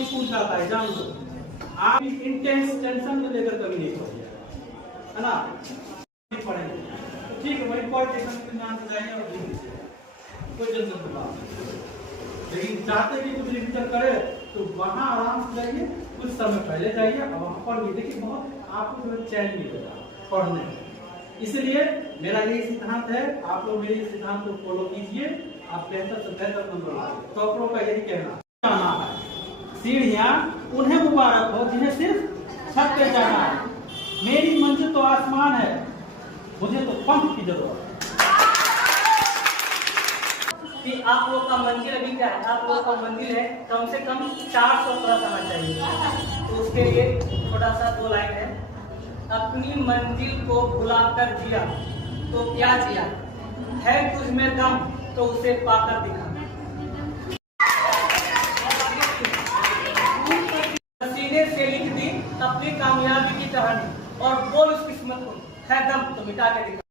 भी छूट जाता है, जान लो। आप इंटेंस टेंशन को लेकर कभी नहीं पढ़िए, है ना, पढ़ेंगे तो ठीक है, वही पॉलिटिशियन के नाम से जाइए और लिख लीजिए, कोई टेंशन की बात नहीं। लेकिन चाहते कि कुछ रिविजन करे तो वहाँ आराम से जाइए, कुछ समय पहले जाइए और वहाँ पढ़िए। देखिए बहुत आपको जो चैन मिलेगा पढ़ने में। इसलिए मेरा यही सिद्धांत है, आप लोग मेरे सिद्धांत को फॉलो कीजिए, आप बेहतर से बेहतर नंबर लाइए। तो आप लोग का यही कहना है, सीढ़ियाँ उन्हें मुबारक हो जिन्हें सिर्फ छत पे जाना है। मेरी मंजिल तो आसमान है, मुझे तो पंख की जरूरत है। कि आप लोग का मंजिल अभी क्या है, आप लोग का मंजिल है कम से कम 400 प्लस आना चाहिए। तो उसके लिए छोटा सा 2 लाइन है। अपनी मंजिल को भुलाकर जिया तो क्या जिया, है तुझ में दम तो उसे पाकर दिखा। सीने से लिख दी अपनी कामयाबी की कहानी और बोल उस किस्मत को, है दम तो मिटा के दिखा।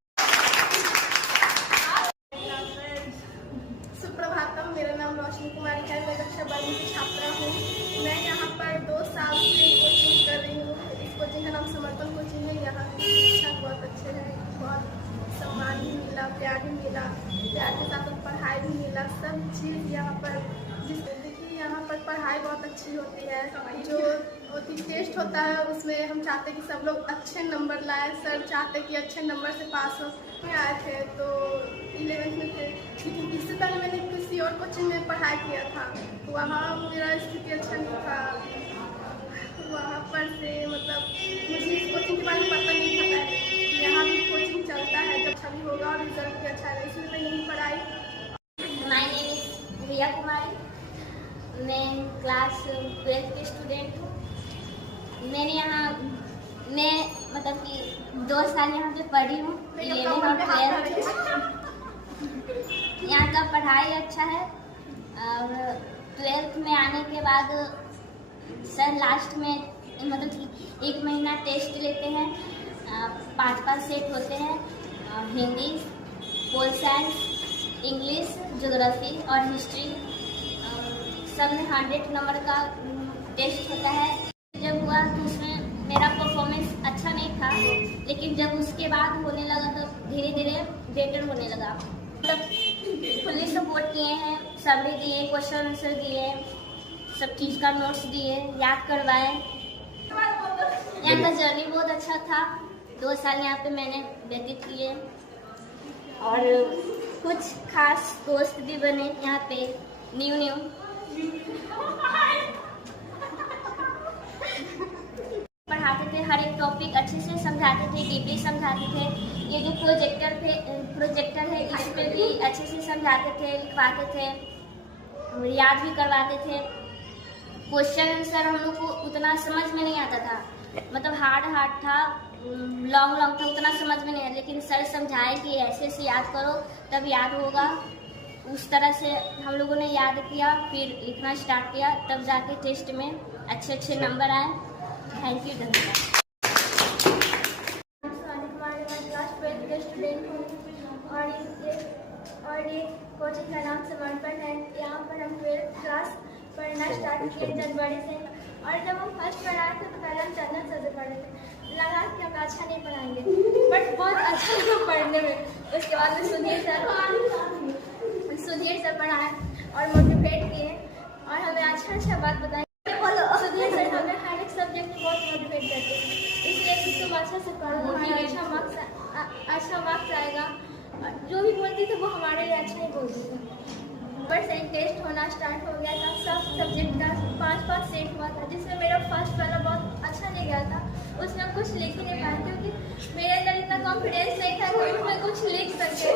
सुप्रभातम, मेरा नाम रोशनी कुमारी है, मैं कक्षा 12वीं की छात्रा हूँ। मैं यहाँ पर 2 साल से कोचिंग कर रही हूँ। इस कोचिंग का नाम समर्पण कोचिंग है। यहाँ की शिक्षक बहुत अच्छे हैं, बहुत सम्मान भी मिला, प्यार भी मिला, प्यार के साथ पढ़ाई भी मिला, सब चीज़ यहाँ पर। देखिए यहाँ पर पढ़ाई बहुत अच्छी होती है। जो टेस्ट होता है उसमें हम चाहते हैं कि सब लोग अच्छे नंबर लाएं। सर चाहते कि अच्छे नंबर से पास हो। में आए थे तो 11th में थे, लेकिन इससे पहले मैंने किसी और कोचिंग में पढ़ाई किया था, वहाँ मेरा स्थिति अच्छा नहीं था। वहाँ पर से मतलब मुझे इस कोचिंग के बारे में पता नहीं था पहले। यहाँ भी कोचिंग चलता है, जब अच्छा भी होगा और रिजल्ट भी अच्छा है, इसलिए मैं यही पढ़ाई। My name is Riya Kumari, मैं क्लास 12th की स्टूडेंट हूँ। मैं मतलब कि 2 साल यहाँ पे पढ़ी हूँ, 11th और 12th। यहाँ का पढ़ाई अच्छा है और 12th में आने के बाद सर लास्ट में मतलब कि 1 महीना टेस्ट लेते हैं। 5 सेट होते हैं, Hindi, pol science, English, geography और हिस्ट्री। सब में 100 नंबर का टेस्ट होता है। जब हुआ तो उसमें मेरा परफॉर्मेंस अच्छा नहीं था, लेकिन जब उसके बाद होने लगा तो धीरे धीरे बेटर होने लगा। मतलब फुल्ली सपोर्ट किए हैं, सर्वे दिए, क्वेश्चन आंसर दिए, सब चीज़ का नोट्स दिए, याद करवाए। यहाँ का जर्नी बहुत अच्छा था। 2 साल यहाँ पे मैंने व्यतीत किए और कुछ खास दोस्त भी बने यहाँ पे, न्यू पढ़ाते थे। हर एक टॉपिक अच्छे से समझाते थे, डीपली समझाते थे। ये जो प्रोजेक्टर है इस पे भी अच्छे से समझाते थे, लिखवाते थे, याद भी करवाते थे। क्वेश्चन आंसर हम लोग को उतना समझ में नहीं आता था, मतलब हार्ड था, लॉन्ग था, उतना समझ में नहीं आया। लेकिन सर समझाए कि ऐसे से याद करो तब याद होगा। उस तरह से हम लोगों ने याद किया, फिर लिखना स्टार्ट किया, तब जाके टेस्ट में अच्छे नंबर आए। थैंक यू, धन्यवाद। क्लास 12th के स्टूडेंट हूँ और ये कोचिंग का नाम समर्पण है। यहाँ पर हम 12th क्लास पढ़ना स्टार्ट किए जनवरी से। और जब हम फर्स्ट पढ़ाए थे तो पहले हम चंदन सर से पढ़े थे, लगा कि हम अच्छा नहीं पढ़ाएंगे, बट बहुत अच्छा लगा पढ़ने में। उसके बाद में सुधीर सर पढ़ाए और मोटिवेट किए और हमें अच्छा बात बताए। सुधीर सर हमें हर एक सब्जेक्ट में बहुत मोटिवेट करते हैं, इसलिए कि तुम अच्छा से पढ़ो, हमारा अच्छा मार्क्स आएगा। जो भी बोलती थी वो हमारे लिए अच्छा ही बोलती थी। बट सेट टेस्ट होना स्टार्ट हो गया था, सब सब्जेक्ट का 5 सेट हुआ था, जिसमें मेरा फर्स्ट वाला बहुत अच्छा नहीं गया था। उसमें कुछ लिख ही नहीं पाया क्योंकि मेरे अंदर इतना कॉन्फिडेंस नहीं था कि उसमें कुछ लिख सके।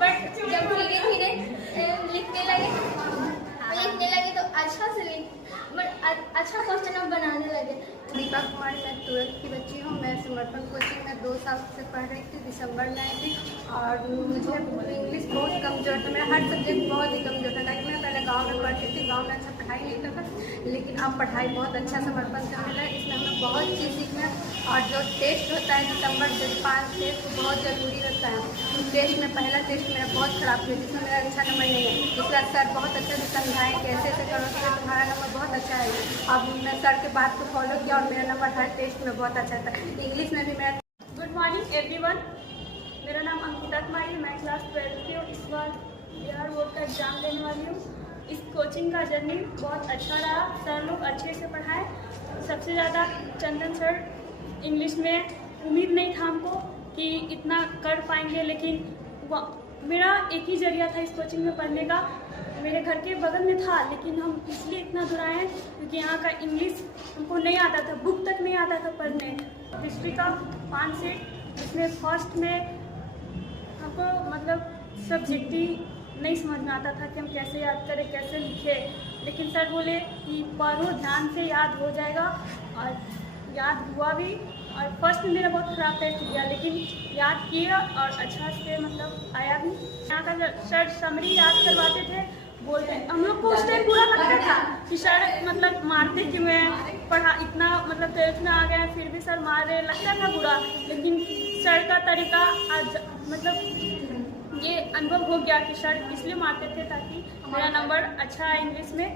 बट जब धीरे धीरे लिखने लगे तो अच्छा क्वेश्चन हम बनाने लगे। दीपा कुमारी, मैं 12th की बच्ची हूँ। मैं समर्पण कोचिंग में 2 साल से पढ़ रही थी, दिसंबर में आई थी। और मुझे इंग्लिश बहुत कमज़ोर था, मेरा हर सब्जेक्ट बहुत ही कमज़ोर था। ताकि मैं पहले गांव में पढ़ती थी, गांव में अच्छा पढ़ाई नहीं होता था, लेकिन अब पढ़ाई बहुत अच्छा समर्पण से मिला है। इसमें हमें बहुत चीज़ सीखना। और जो टेस्ट होता है दिसंबर 5 से, तो बहुत ज़रूरी होता है। उस टेस्ट में पहला टेस्ट मेरा बहुत ख़राब हुआ, जिसमें मेरा अच्छा नंबर नहीं है। इसलिए सर बहुत अच्छे से समझाएँ कि ऐसे करो तो तुम्हारा अच्छा है। अब मैं सर के बात को फॉलो किया और मेरा नंबर हर टेस्ट में बहुत अच्छा था। इंग्लिश में भी मेरा। गुड मॉर्निंग एवरीवन, मेरा नाम अंकिता कुमारी, मैं क्लास 12 की हूँ। इस बार बिहार बोर्ड का एग्ज़ाम देने वाली हूँ। इस कोचिंग का जर्नी बहुत अच्छा रहा, सर लोग अच्छे से पढ़ाए। सबसे ज़्यादा चंदन सर, इंग्लिश में उम्मीद नहीं था हमको कि इतना कर पाएंगे, लेकिन मेरा एक ही जरिया था इस कोचिंग में पढ़ने का। मेरे घर के बगल में था, लेकिन हम इसलिए इतना दूर आए हैं क्योंकि यहाँ का इंग्लिश हमको नहीं आता था, बुक तक नहीं आता था पढ़ने। हिस्ट्री का 5 सेट, इसमें फर्स्ट में हमको मतलब सब्जेक्टिव नहीं समझ में आता था कि हम कैसे याद करें, कैसे लिखें। लेकिन सर बोले कि पढ़ो, ध्यान से याद हो जाएगा, और याद हुआ भी। और फर्स्ट में मेरा बहुत ख़राब टेस्ट गया, लेकिन याद किया और अच्छा से मतलब आया भी। यहाँ का सर समरी याद करवाते थे, बोलते हम लोग को उस टाइम बुरा लगता था कि सर मतलब मारते कि मैं पढ़ा इतना मतलब 12th में आ गए फिर भी सर मार रहे, लगता था बुरा। लेकिन सर का तरीका आज मतलब ये अनुभव हो गया कि सर इसलिए मारते थे ताकि मेरा नंबर अच्छा आए इंग्लिश में।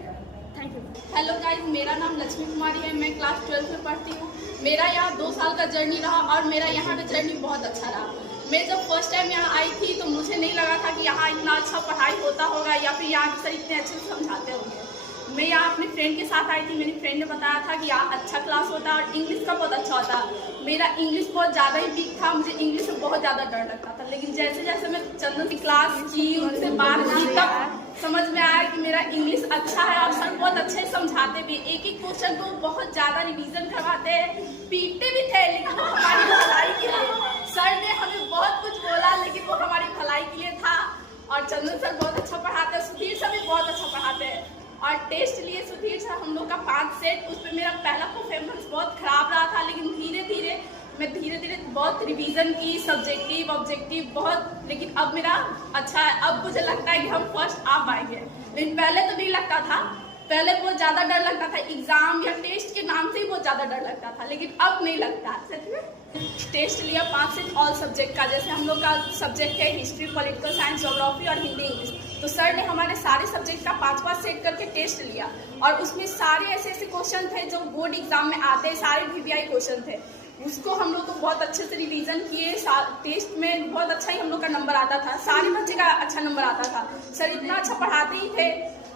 Thank you. हेलो गाइस, मेरा नाम लक्ष्मी कुमारी है, मैं क्लास 12 में पढ़ती हूँ। मेरा यहाँ 2 साल का जर्नी रहा और मेरा यहाँ का जर्नी बहुत अच्छा रहा। मैं जब फर्स्ट टाइम यहाँ आई थी तो मुझे नहीं लगा था कि यहाँ इतना अच्छा पढ़ाई होता होगा या फिर यहाँ के सर इतने अच्छे से समझाते होंगे। मैं यहाँ अपने फ्रेंड के साथ आई थी, मेरी फ्रेंड ने बताया था कि यहाँ अच्छा क्लास होता है और इंग्लिश का बहुत अच्छा होता है। मेरा इंग्लिश बहुत ज़्यादा ही वीक था, मुझे इंग्लिश से बहुत ज़्यादा डर लगता था। लेकिन जैसे जैसे मैं चंदन की क्लास की, उनसे बात की, तब समझ में आया कि मेरा इंग्लिश अच्छा है और सर बहुत अच्छे समझाते भी। एक एक क्वेश्चन को बहुत ज़्यादा रिवीजन करवाते हैं, पीटते भी थे, लेकिन वो हमारी भलाई के लिए। सर ने हमें बहुत कुछ बोला लेकिन वो हमारी भलाई के लिए था। और चंदन सर बहुत अच्छा पढ़ाते हैं, सुधीर सर भी बहुत अच्छा पढ़ाते हैं। और टेस्ट लिए सुधीर सर हम लोग का 5 सेट, उस पर मेरा पहला परफॉर्मेंस बहुत ख़राब रहा था, लेकिन धीरे धीरे बहुत रिवीजन की, सब्जेक्टिव ऑब्जेक्टिव बहुत। लेकिन अब मेरा अच्छा है, अब मुझे लगता है कि हम फर्स्ट आ पाएंगे। लेकिन पहले तो नहीं लगता था, पहले बहुत ज़्यादा डर लगता था, एग्जाम या टेस्ट के नाम से ही बहुत ज़्यादा डर लगता था, लेकिन अब नहीं लगता। सच में टेस्ट लिया 5 सेट ऑल सब्जेक्ट का, जैसे हम लोग का सब्जेक्ट है हिस्ट्री, पॉलिटिकल साइंस, ज्योग्राफी और हिंदी इंग्लिश। तो सर ने हमारे सारे सब्जेक्ट का 5-5 सेट करके टेस्ट लिया और उसमें सारे ऐसे क्वेश्चन थे जो बोर्ड एग्जाम में आते हैं, सारे VVI क्वेश्चन थे। उसको हम लोग को बहुत अच्छे से रिवीजन किए। टेस्ट में बहुत अच्छा ही हम लोग का नंबर आता था, सारे बच्चे का अच्छा नंबर आता था। सर इतना अच्छा पढ़ाते ही थे।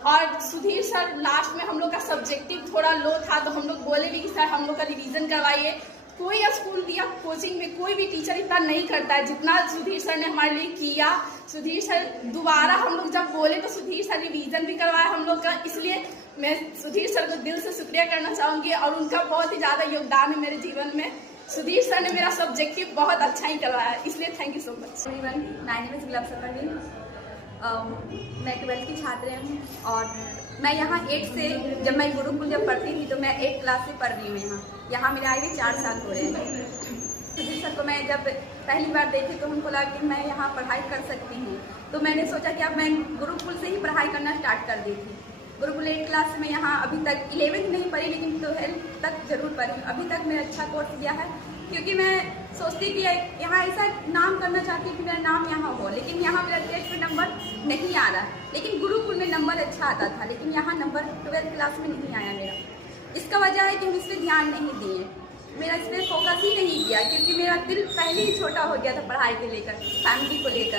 और सुधीर सर लास्ट में हम लोग का सब्जेक्टिव थोड़ा लो था, तो हम लोग बोले भी कि सर हम लोग का रिवीजन करवाइए। कोई स्कूल या कोचिंग में कोई भी टीचर इतना नहीं करता है जितना सुधीर सर ने हमारे लिए किया। सुधीर सर दोबारा हम लोग जब बोले तो सुधीर सर रिवीजन भी करवाया हम लोग का, इसलिए मैं सुधीर सर को दिल से शुक्रिया करना चाहूँगी और उनका बहुत ही ज़्यादा योगदान है मेरे जीवन में। सुधीर सर ने मेरा सब्जेक्टिव बहुत अच्छा ही करवाया, इसलिए थैंक यू सो मच। मैं 12th की छात्र हूँ और मैं यहाँ 8 से, जब मैं गुरुकुल जब पढ़ती थी तो मैं 8 क्लास से पढ़ रही हूँ। यहाँ मेरे आए हुए 4 साल हो रहे हैं। सुधीर सर को मैं जब पहली बार देखी तो हमको लगा कि मैं यहाँ पढ़ाई कर सकती हूँ, तो मैंने सोचा कि अब मैं गुरुकुल से ही पढ़ाई करना स्टार्ट कर दी थी। गुरुकुल 8 क्लास में यहाँ अभी तक 11th नहीं पढ़ी, लेकिन 12th तक जरूर पढ़ी। अभी तक मेरा अच्छा कोर्स किया है, क्योंकि मैं सोचती थी यहाँ ऐसा नाम करना चाहती हूँ कि मेरा नाम यहाँ हो, लेकिन यहाँ मेरा टेस्ट में नंबर नहीं आ रहा। लेकिन गुरुकुल में नंबर अच्छा आता था, लेकिन यहाँ नंबर 12th क्लास में नहीं आया मेरा। इसका वजह है कि हम इस पर ध्यान नहीं दिए, मेरा इस पर फोकस ही नहीं किया, क्योंकि मेरा दिल पहले ही छोटा हो गया था पढ़ाई को लेकर, फैमिली को लेकर।